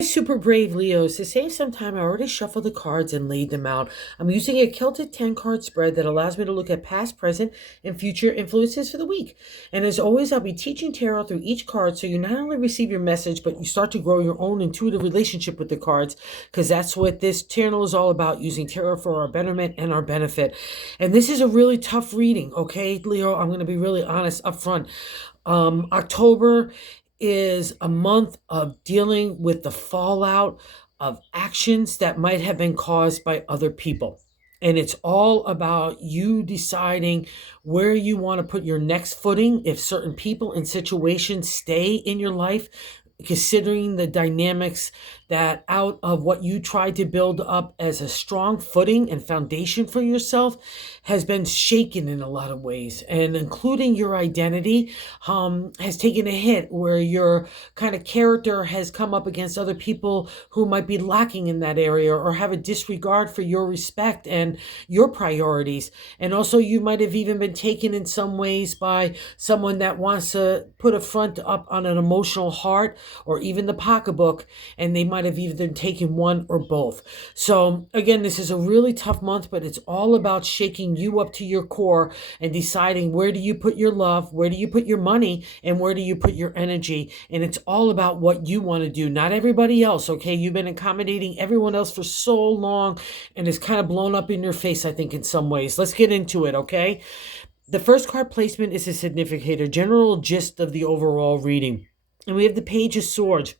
Super brave Leos. To save some time, I already shuffled the cards and laid them out. I'm using a Celtic 10 card spread that allows me to look at past, present, and future influences for the week. And as always, I'll be teaching tarot through each card so you not only receive your message, but you start to grow your own intuitive relationship with the cards, because that's what this channel is all about, using tarot for our betterment and our benefit. And this is a really tough reading, okay, Leo? I'm going to be really honest up front. October is a month of dealing with the fallout of actions that might have been caused by other people. And it's all about you deciding where you want to put your next footing if certain people and situations stay in your life, considering the dynamics that out of what you tried to build up as a strong footing and foundation for yourself has been shaken in a lot of ways, and including your identity has taken a hit, where your kind of character has come up against other people who might be lacking in that area or have a disregard for your respect and your priorities. And also you might have even been taken in some ways by someone that wants to put a front up on an emotional heart or even the pocketbook, and they might have either taken one or both. So again, this is a really tough month, but it's all about shaking you up to your core and deciding, where do you put your love, where do you put your money, and where do you put your energy. And it's all about what you want to do, not everybody else. Okay, you've been accommodating everyone else for so long, and it's kind of blown up in your face, I think, in some ways. Let's get into it. Okay, the first card placement is a significator, general gist of the overall reading. And we have the Page of Swords,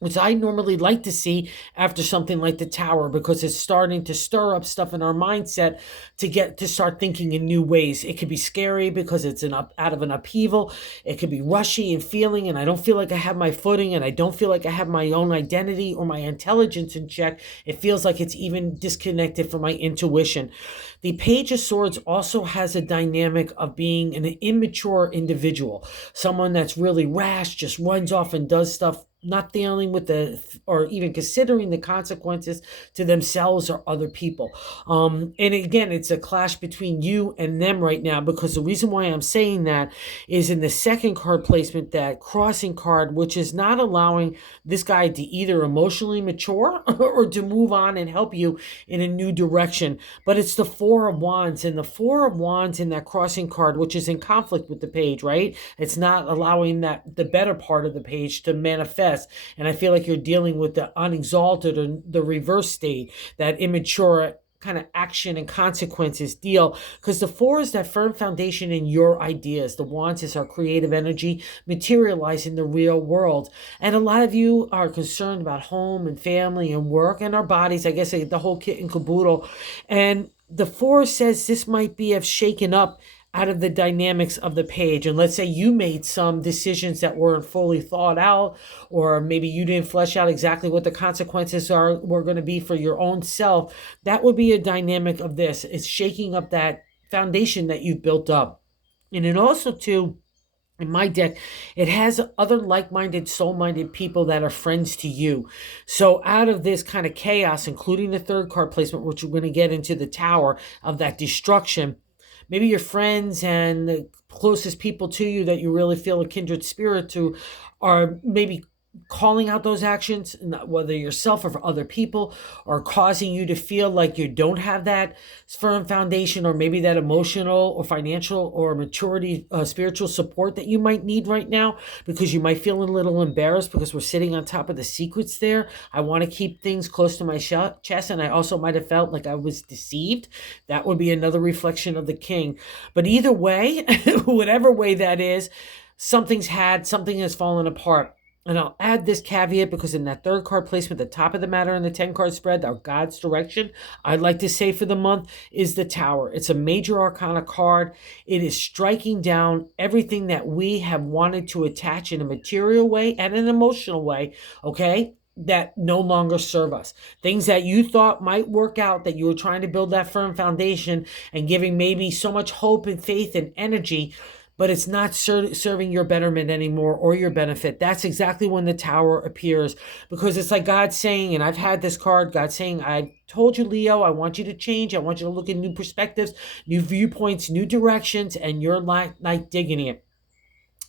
which I normally like to see after something like the Tower, because it's starting to stir up stuff in our mindset to start thinking in new ways. It could be scary because it's out of an upheaval. It could be rushy and feeling, and I don't feel like I have my footing, and I don't feel like I have my own identity or my intelligence in check. It feels like it's even disconnected from my intuition. The Page of Swords also has a dynamic of being an immature individual, someone that's really rash, just runs off and does stuff, not dealing with or even considering the consequences to themselves or other people. And again, it's a clash between you and them right now, because the reason why I'm saying that is in the second card placement, that crossing card, which is not allowing this guy to either emotionally mature or to move on and help you in a new direction. But it's the Four of Wands, and the Four of Wands in that crossing card, which is in conflict with the page, right? It's not allowing the better part of the page to manifest. And I feel like you're dealing with the unexalted or the reverse state, that immature kind of action and consequences deal, because the Four is that firm foundation in your ideas. The Wands is our creative energy materializing the real world. And a lot of you are concerned about home and family and work and our bodies, I guess, the whole kit and caboodle. And the Four says this might be of shaken up out of the dynamics of the page. And let's say you made some decisions that weren't fully thought out, or maybe you didn't flesh out exactly what the consequences were going to be for your own self. That would be a dynamic of this. It's shaking up that foundation that you've built up. And it also, too, in my deck, it has other like-minded, soul-minded people that are friends to you. So out of this kind of chaos, including the third card placement, which we're going to get into, the Tower of that destruction, maybe your friends and the closest people to you that you really feel a kindred spirit to are maybe calling out those actions, whether yourself or for other people, or causing you to feel like you don't have that firm foundation, or maybe that emotional or financial or maturity, spiritual support that you might need right now, because you might feel a little embarrassed because we're sitting on top of the secrets there. I want to keep things close to my chest, and I also might have felt like I was deceived. That would be another reflection of the King. But either way, whatever way that is, something has fallen apart. And I'll add this caveat, because in that third card placement, the top of the matter in the 10 card spread, our God's direction, I'd like to say for the month, is the Tower. It's a major arcana card. It is striking down everything that we have wanted to attach in a material way and an emotional way, okay, that no longer serve us. Things that you thought might work out, that you were trying to build that firm foundation and giving maybe so much hope and faith and energy, but it's not serving your betterment anymore or your benefit. That's exactly when the Tower appears, because it's like God saying, and I've had this card, God saying, I told you, Leo, I want you to change. I want you to look at new perspectives, new viewpoints, new directions, and you're like digging it.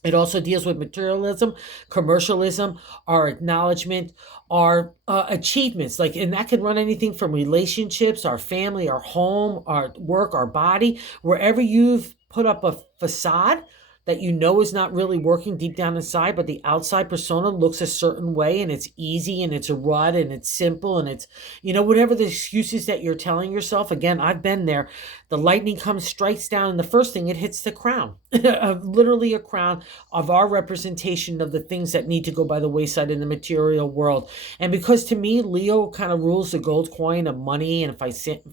It also deals with materialism, commercialism, our acknowledgement, our achievements. Like, and that can run anything from relationships, our family, our home, our work, our body, wherever you've put up a facade that you know is not really working deep down inside, but the outside persona looks a certain way, and it's easy and it's a rut and it's simple and it's, whatever the excuses that you're telling yourself. Again, I've been there. The lightning comes, strikes down, and the first thing, it hits the crown, literally a crown of our representation of the things that need to go by the wayside in the material world. And because to me, Leo kind of rules the gold coin of money and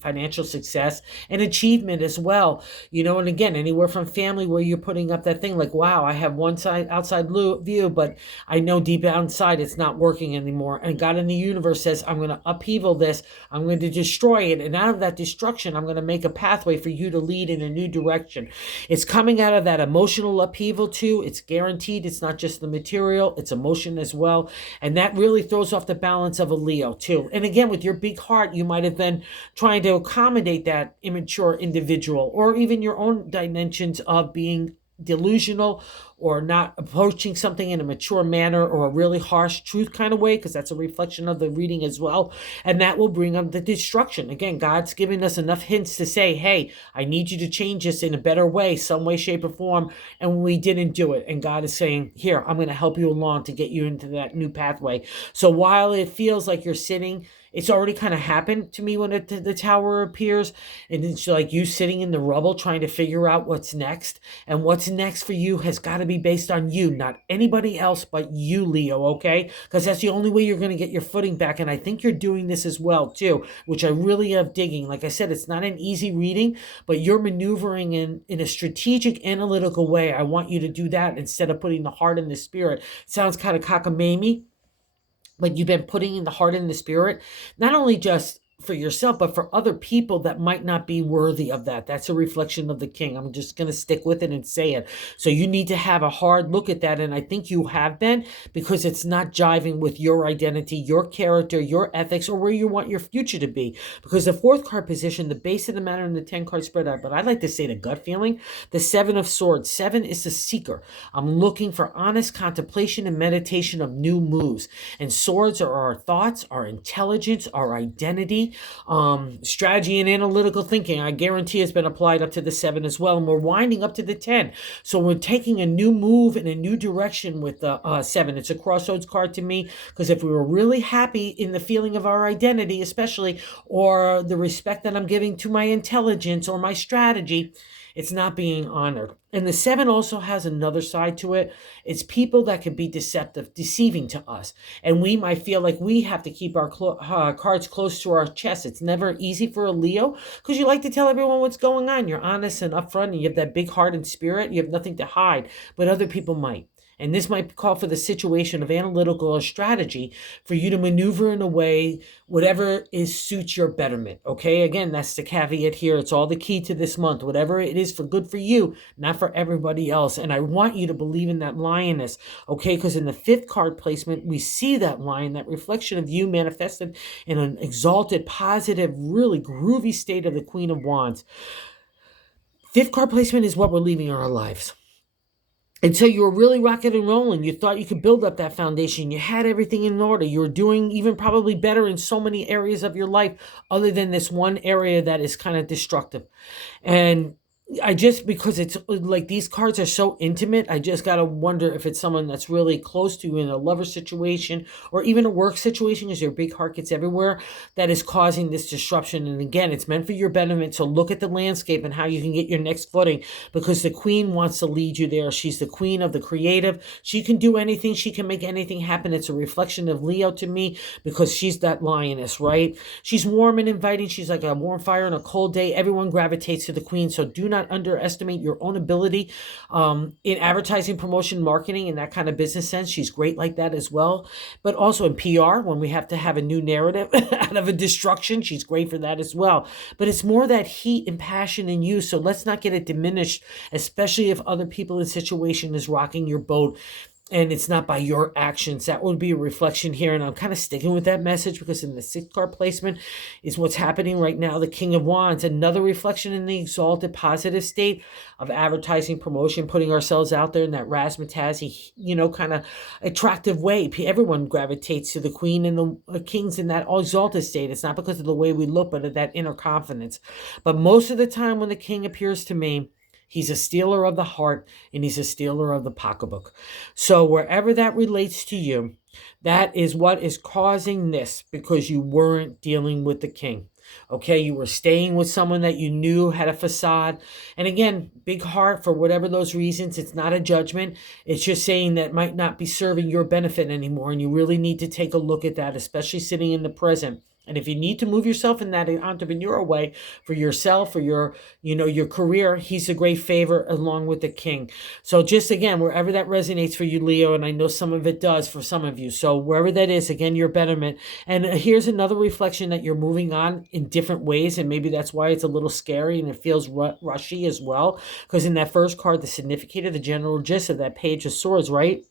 financial success and achievement as well. And again, anywhere from family, where you're putting up that thing like, wow, I have one side outside view, but I know deep inside it's not working anymore. And God in the universe says, I'm going to upheaval this. I'm going to destroy it. And out of that destruction, I'm going to make a pathway for you to lead in a new direction. It's coming out of that emotional upheaval too. It's guaranteed. It's not just the material, it's emotion as well. And that really throws off the balance of a Leo too. And again, with your big heart, you might have been trying to accommodate that immature individual, or even your own dimensions of being delusional or not approaching something in a mature manner or a really harsh truth kind of way, because that's a reflection of the reading as well. And that will bring up the destruction. Again, God's giving us enough hints to say, hey, I need you to change this in a better way, some way, shape, or form. And we didn't do it. And God is saying, here, I'm going to help you along to get you into that new pathway. So while it feels like you're sitting, it's already kind of happened to me when the tower appears, and it's like you sitting in the rubble trying to figure out what's next. And what's next for you has got to be based on you, not anybody else but you, Leo, okay? Because that's the only way you're going to get your footing back. And I think you're doing this as well too, which I really am digging. Like I said, it's not an easy reading, but you're maneuvering in a strategic, analytical way. I want you to do that instead of putting the heart and the spirit. It sounds kind of cockamamie, but you've been putting in the heart and the spirit, not only just for yourself, but for other people that might not be worthy of that. That's a reflection of the king. I'm just going to stick with it and say it. So you need to have a hard look at that. And I think you have been, because it's not jiving with your identity, your character, your ethics, or where you want your future to be. Because the fourth card position, the base of the matter in the 10 card spread out, but I like to say the gut feeling, the 7 of swords. 7 is the seeker. I'm looking for honest contemplation and meditation of new moves. And swords are our thoughts, our intelligence, our identity, strategy, and analytical thinking. I guarantee has been applied up to the 7 as well, and we're winding up to the 10. So we're taking a new move in a new direction with the 7. It's a crossroads card to me, because if we were really happy in the feeling of our identity, especially, or the respect that I'm giving to my intelligence or my strategy, it's not being honored. And the 7 also has another side to it. It's people that can be deceptive, deceiving to us. And we might feel like we have to keep our cards close to our chest. It's never easy for a Leo, because you like to tell everyone what's going on. You're honest and upfront, and you have that big heart and spirit. You have nothing to hide, but other people might. And this might call for the situation of analytical or strategy for you to maneuver in a way, whatever suits your betterment. Okay, again, that's the caveat here. It's all the key to this month. Whatever it is for good for you, not for everybody else. And I want you to believe in that lioness, okay? Because in the 5th card placement, we see that lion, that reflection of you manifested in an exalted, positive, really groovy state of the Queen of Wands. 5th card placement is what we're leaving in our lives. And so you were really rocking and rolling. You thought you could build up that foundation. You had everything in order. You were doing even probably better in so many areas of your life, other than this one area that is kind of destructive. And because it's like these cards are so intimate, I just got to wonder if it's someone that's really close to you in a lover situation or even a work situation, as your big heart gets everywhere, that is causing this disruption. And again, it's meant for your betterment. So look at the landscape and how you can get your next footing, because the queen wants to lead you there. She's the queen of the creative. She can do anything. She can make anything happen. It's a reflection of Leo to me, because she's that lioness, right? She's warm and inviting. She's like a warm fire on a cold day. Everyone gravitates to the queen. So do not underestimate your own ability in advertising, promotion, marketing, and that kind of business sense. She's great like that as well. But also in PR, when we have to have a new narrative out of a destruction, she's great for that as well. But it's more that heat and passion in you. So let's not get it diminished, especially if other people in situation is rocking your boat. and it's not by your actions. That would be a reflection here. And I'm kind of sticking with that message because in the sixth card placement is what's happening right now. The King of Wands, another reflection in the exalted positive state of advertising, promotion, putting ourselves out there in that razzmatazzy, kind of attractive way. Everyone gravitates to the queen and the kings in that exalted state. It's not because of the way we look, but of that inner confidence. But most of the time when the king appears to me, he's a stealer of the heart and he's a stealer of the pocketbook. So wherever that relates to you, that is what is causing this, because you weren't dealing with the king. Okay, you were staying with someone that you knew had a facade. And again, big heart for whatever those reasons. It's not a judgment. It's just saying that might not be serving your benefit anymore. And you really need to take a look at that, especially sitting in the present. And if you need to move yourself in that entrepreneurial way for yourself, for your career, he's a great favor along with the king. So just again, wherever that resonates for you, Leo, and I know some of it does for some of you. So wherever that is, again, your betterment. And here's another reflection that you're moving on in different ways. And maybe that's why it's a little scary and it feels rushy as well. Because in that first card, the significator, the general gist of that page of swords, right?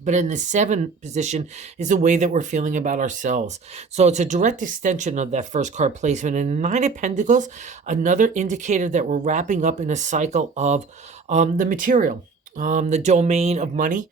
But in the 7th position is the way that we're feeling about ourselves. So it's a direct extension of that first card placement. And the 9 of Pentacles, another indicator that we're wrapping up in a cycle of the material, the domain of money,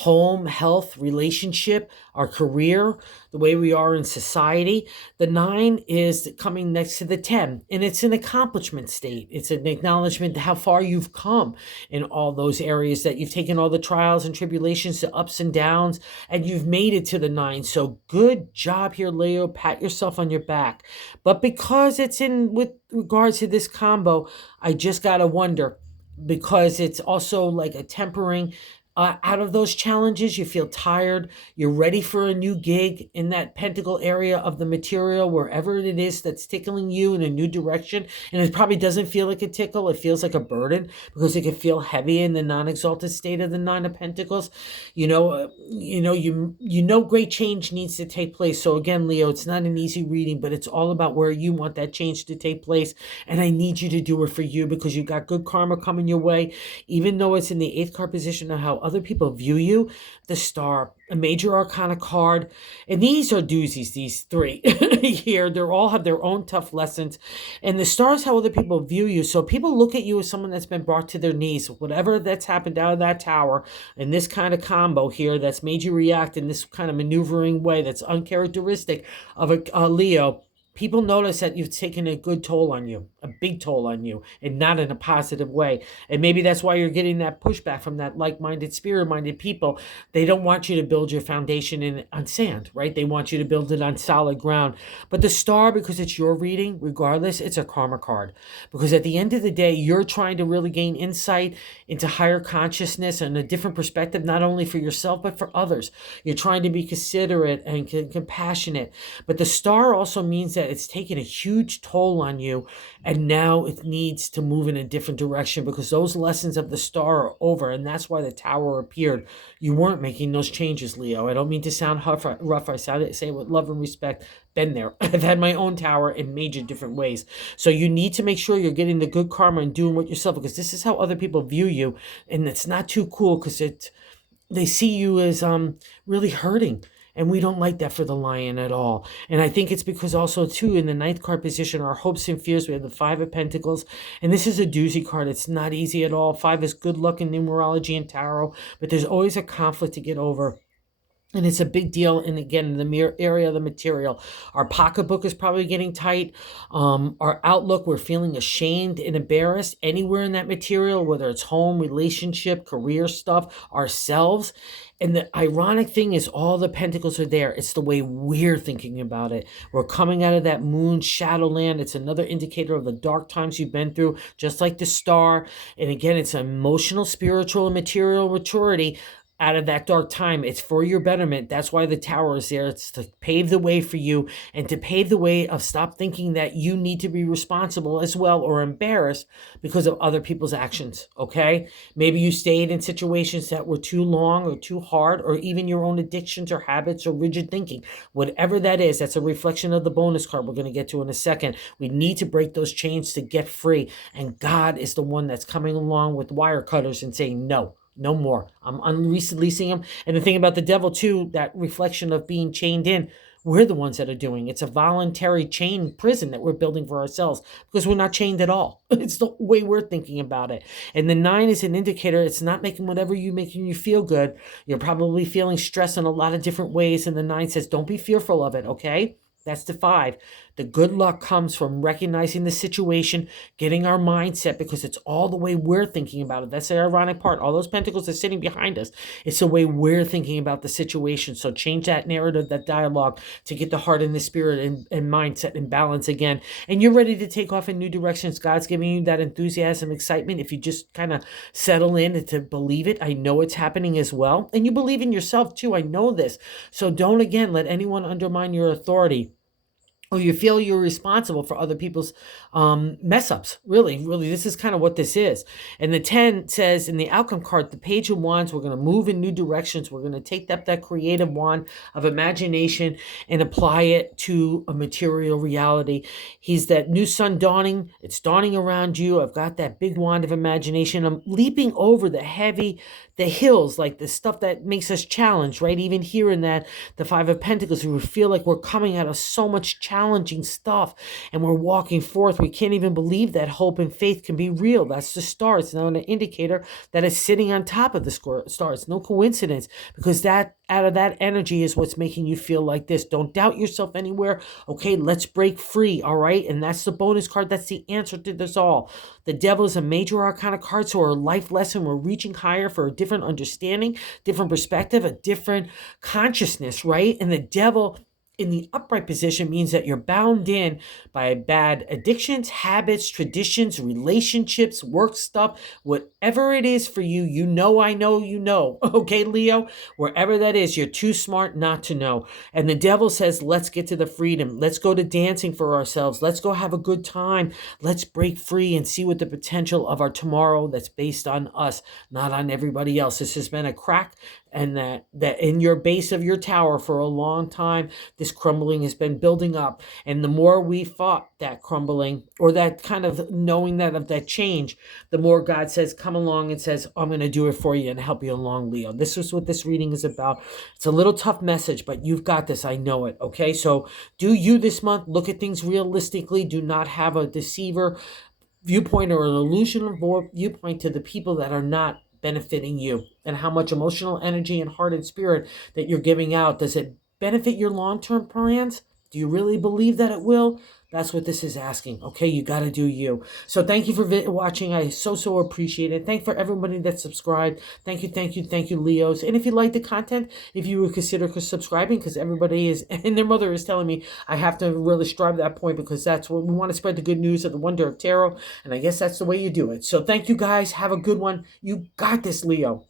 home, health, relationship, our career, the way we are in society. The 9 is coming next to the 10, and it's an accomplishment state. It's an acknowledgement to how far you've come in all those areas, that you've taken all the trials and tribulations, the ups and downs, and you've made it to the 9. So good job here, Leo. Pat yourself on your back. But because it's in with regards to this combo, I just got to wonder, because it's also like a tempering out of those challenges. You feel tired. You're ready for a new gig in that pentacle area of the material, wherever it is that's tickling you in a new direction. And it probably doesn't feel like a tickle. It feels like a burden, because it can feel heavy in the non-exalted state of the 9 of Pentacles. You know, great change needs to take place. So again, Leo, it's not an easy reading, but it's all about where you want that change to take place. And I need you to do it for you, because you got good karma coming your way, even though it's in the 8th card position of how other people view you. The Star, a major arcana card, and these are doozies, these 3 here. They all have their own tough lessons, and the Star is how other people view you. So people look at you as someone that's been brought to their knees. Whatever that's happened out of that tower, in this kind of combo here, that's made you react in this kind of maneuvering way that's uncharacteristic of a Leo. People notice that you've taken a good toll on you, a big toll on you, and not in a positive way. And maybe that's why you're getting that pushback from that like-minded, spirit-minded people. They don't want you to build your foundation on sand, right? They want you to build it on solid ground. But the Star, because it's your reading, regardless, it's a karma card. Because at the end of the day, you're trying to really gain insight into higher consciousness and a different perspective, not only for yourself, but for others. You're trying to be considerate and compassionate. But the Star also means that it's taken a huge toll on you, and now it needs to move in a different direction, because those lessons of the Star are over, and that's why the Tower appeared. You weren't making those changes, Leo. I don't mean to sound rough. I say it with love and respect. Been there. I've had my own tower in major different ways. So you need to make sure you're getting the good karma and doing what yourself, because this is how other people view you, and it's not too cool, because they see you as really hurting. And we don't like that for the Lion at all. And I think it's because also, too, in the 9th card position, our hopes and fears, we have the 5 of Pentacles. And this is a doozy card. It's not easy at all. 5 is good luck in numerology and tarot. But there's always a conflict to get over. And it's a big deal. And again, in the mere area of the material, our pocketbook is probably getting tight. Our outlook, we're feeling ashamed and embarrassed anywhere in that material, whether it's home, relationship, career stuff, ourselves. And the ironic thing is, all the pentacles are there. It's the way we're thinking about it. We're coming out of that moon shadowland. It's another indicator of the dark times you've been through, just like the Star. And again, it's emotional, spiritual, and material maturity out of that dark time. It's for your betterment. That's why the Tower is there. It's to pave the way for you, and to pave the way of stop thinking that you need to be responsible as well, or embarrassed because of other people's actions. Okay, maybe you stayed in situations that were too long or too hard, or even your own addictions or habits or rigid thinking. Whatever that is, that's a reflection of the bonus card we're going to get to in a second. We need to break those chains to get free, and God is the one that's coming along with wire cutters and saying, no, No more. I'm unreleasing them. And the thing about the devil too, that reflection of being chained in, we're the ones that are doing. It's a voluntary chain prison that we're building for ourselves because we're not chained at all. It's the way we're thinking about it. And the 9 is an indicator. It's not making whatever you making you feel good. You're probably feeling stress in a lot of different ways. And the 9 says, don't be fearful of it. Okay. That's the 5. The good luck comes from recognizing the situation, getting our mindset, because it's all the way we're thinking about it. That's the ironic part. All those pentacles are sitting behind us. It's the way we're thinking about the situation. So change that narrative, that dialogue, to get the heart and the spirit and mindset in balance again. And you're ready to take off in new directions. God's giving you that enthusiasm, excitement. If you just kind of settle in and to believe it, I know it's happening as well. And you believe in yourself too. I know this. So don't, again, let anyone undermine your authority, or you feel you're responsible for other people's mess ups. Really, this is kind of what this is. And the 10 says in the outcome card, the Page of Wands, we're going to move in new directions. We're going to take that creative wand of imagination and apply it to a material reality. He's that new sun dawning. It's dawning around you. I've got that big wand of imagination. I'm leaping over the hills, like the stuff that makes us challenged, right? Even here in that, the 5 of Pentacles, we feel like we're coming out of so much challenging stuff and we're walking forth. We can't even believe that hope and faith can be real. That's the star. It's now an indicator that it's sitting on top of the star. It's no coincidence, because that out of that energy is what's making you feel like this. Don't doubt yourself anywhere. Okay, let's break free. All right. And that's the bonus card. That's the answer to this all. The devil is a major arcana card. So our life lesson, we're reaching higher for a different understanding, different perspective, a different consciousness, right? And the devil in the upright position means that you're bound in by bad addictions, habits, traditions, relationships, work stuff, whatever it is for you. You know, I know, you know. Okay, Leo, wherever that is, you're too smart not to know. And the devil says, let's get to the freedom. Let's go to dancing for ourselves. Let's go have a good time. Let's break free and see what the potential of our tomorrow that's based on us, not on everybody else. This has been a crack, and that in your base of your tower for a long time, this crumbling has been building up. And the more we fought that crumbling, or that kind of knowing that of that change, the more God says, come along, and says, I'm going to do it for you and help you along, Leo. This is what this reading is about. It's a little tough message, but you've got this. I know it. Okay. So do you this month look at things realistically. Do not have a deceiver viewpoint or an illusional viewpoint to the people that are not benefiting you, and how much emotional energy and heart and spirit that you're giving out. Does it benefit your long-term plans? Do you really believe that it will? That's what this is asking. Okay, you got to do you. So thank you for watching. I so appreciate it. Thank you for everybody that subscribed. Thank you, Leos. And if you like the content, if you would consider subscribing, because everybody is, and their mother is telling me I have to really strive that point, because that's what we want to spread, the good news of the wonder of tarot. And I guess that's the way you do it. So thank you guys. Have a good one. You got this, Leo.